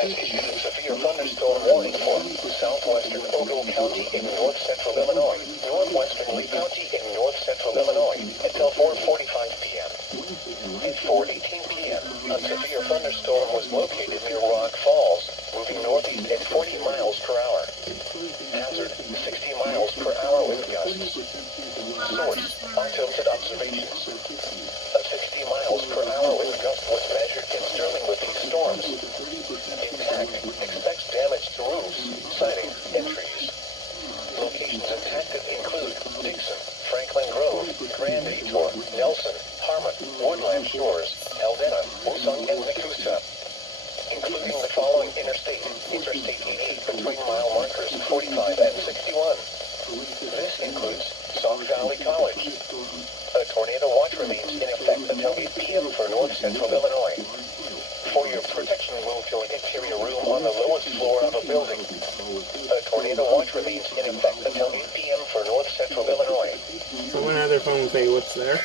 has issued a severe thunderstorm warning for southwestern Ogle County in north-central Illinois, northwestern Lee County in north-central Illinois until 4:45 p.m. At 4:18 p.m., a severe thunderstorm was located near Rock Falls, moving northeast at 40 miles per hour. Hazard, 60 miles per hour wind gusts. Source, untilted observations. A 60 miles per hour wind gust was measured in Sterling with these storms. Intact, expects damage to roofs, siding, and trees. Locations impacted include Dixon, Franklin Grove, Grand Detour, Nelson, Harmon, Woodland Shores, Eldena, Wusong, and Nakusa. Including the following Interstate 88 between mile markers 45 and 61. This includes Sauk Valley College. A tornado watch remains in effect until 8 p.m. for north-central Illinois. For your protection, move to an interior room on the lowest floor of a building. A tornado watch remains in effect until 8 p.m. for north-central Illinois. Someone had their phone say, "What's there?"